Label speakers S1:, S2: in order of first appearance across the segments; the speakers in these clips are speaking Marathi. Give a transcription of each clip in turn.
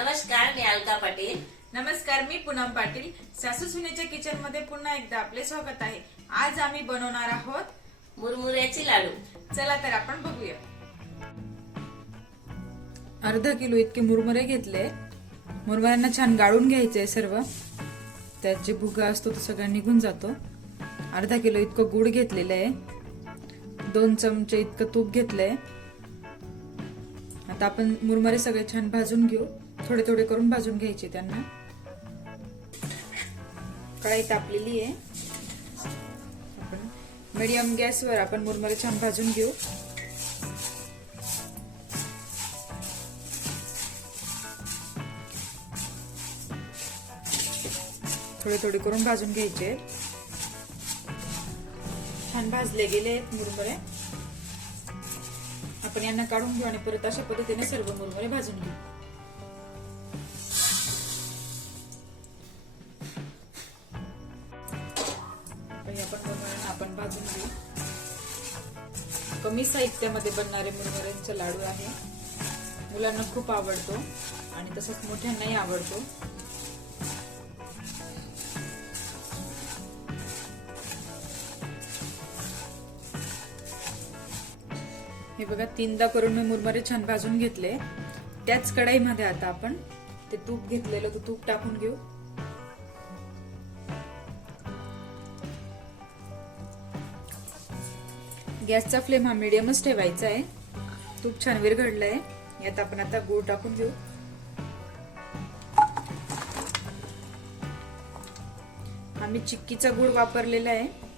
S1: नमस्कार मी अलका पाटील.
S2: नमस्कार मी पूनम पाटील. सासू सुनेच्या किचनमध्ये पुन्हा एकदा आपले स्वागत आहे. आज आम्ही बनवणार आहोत
S1: मुरमुऱ्याचे लाडू.
S2: चला तर आपण बघूया. अर्धा किलो इतके मुरमुरे घेतले. मुरमुऱ्यांना छान गाळून घ्यायचे सर्व. त्यात जे भुगा असतो तो सगळा निघून जातो. अर्धा किलो इतकं गुळ घेतलेलं आहे. दोन चमचे इतकं तूप घेतलंय. आता आपण मुरमुरे सगळे छान भाजून घेऊ. थोडे थोडे करून भाजून घ्यायचे त्यांना. कढाई तापलेली आहे. आपण मिडियम गॅसवर आपण मुरमुरे छान भाजून घेऊ. थोडे थोडे करून भाजून घ्यायचे. छान भाजले गेले आहेत मुरमुरे. आपण यांना काढून घेऊ आणि परत अशा पद्धतीने सर्व मुरमुरे भाजून घेऊ. कमी साहित्यामध्ये बनणारे मुरमुऱ्यांचा लाडू आहे. मुलांना खूप आवडतो आणि तसंच मोठ्यांनाही आवडतो. हे बघा तीनदा करून मी मुरमुरे छान भाजून घेतले. त्याच कढाईमध्ये आता आपण ते तूप घेतलेलं तो तूप टाकून घेऊ. गॅसचा फ्लेम हा मिडियमच ठेवायचा आहे. तूप छान विरघडलंय यात आपण आता गूळ टाकून घेऊ. आम्ही चिक्कीचा गूळ वापरलेला आहे.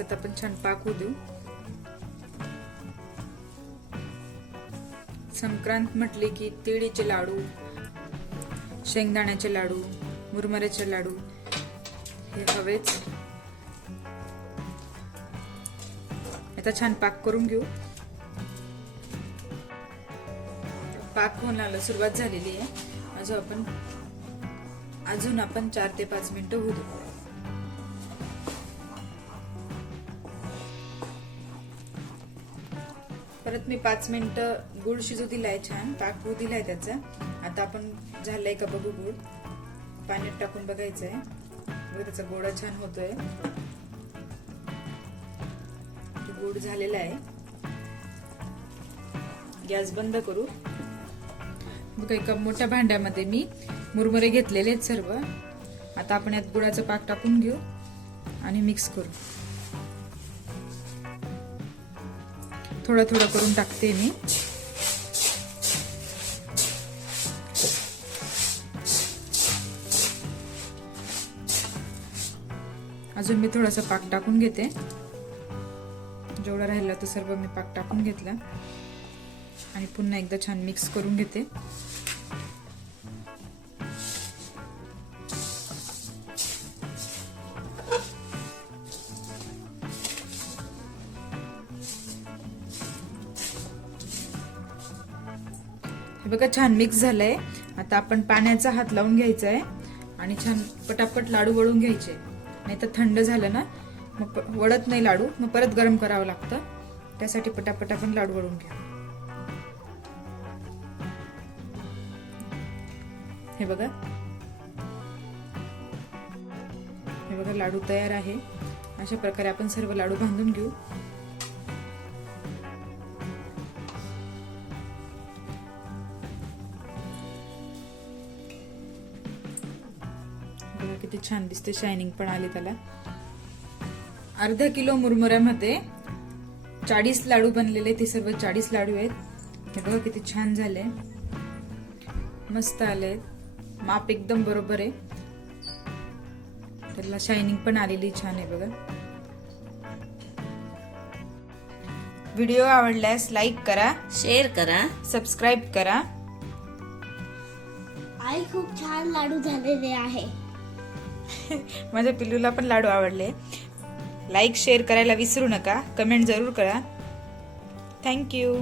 S2: याच्यात आपण छान पाक होऊ देऊ. संक्रांत म्हटले की तिळीचे लाडू शेंगदाण्याचे लाडू मुरमुऱ्याचे लाडू हे हवेच. आता छान पाक करून घेऊ. पाक होण्याला सुरुवात झालेली आहे. अजून आपण अजून आपण चार ते पाच मिनिटं होऊ देऊ. परत मी पाच मिनिटं गुळ शिजू दिलाय छान. पाक होऊ दिलाय त्याचा. आता आपण झालंय का बघू गुळ. पाण्यात टाकून बघायचंय. बघ त्याचा गोळा छान होतोय. गुळ झालेला आहे. गॅस बंद करू. मग एका मोठ्या भांड्यामध्ये मी मुरमुरे घेतलेले आहेत सर्व. आता आपण यात गुळाचा पाक टाकून घेऊ आणि मिक्स करू. थोडं थोडं करून टाकते मी. अजून मी थोडासा पाक टाकून घेते. जेवढं राहिला तो सर्व मी पाक टाकून घेतला. आणि पुन्हा एकदा छान मिक्स करून घेते. बघा छान मिक्स झालंय. आता आपण पाण्याचा हात लावून घ्यायचा आहे आणि छान पटापट लाडू वळून घ्यायचे. नाही तर थंड झालं ना मग वळत नाही लाडू मग परत गरम करावं लागतं. त्यासाठी पटापट आपण लाडू वळून घ्या हे बघा. हे बघा लाडू तयार आहे. अशा प्रकारे आपण सर्व लाडू बांधून घेऊ. किती छान दिसते शायनिंग पण आली त्याला. अर्धा किलो मुरमुऱ्यामध्ये चाळीस लाडू बनलेले ते सर्व चाळीस लाडू आहेत. हे बघा किती छान झाले. मस्त आले माप एकदम बरोबर आहे. त्याला शायनिंग पण आलेली छान आहे बघा. व्हिडिओ आवडल्यास लाईक करा
S1: शेअर करा.
S2: सबस्क्राईब करा.
S3: आई खूप छान लाडू झालेले आहे.
S2: माझ्या पिल्लूला पण लाडू आवडले. लाईक शेअर करायला विसरू नका. कमेंट जरूर करा. थँक्यू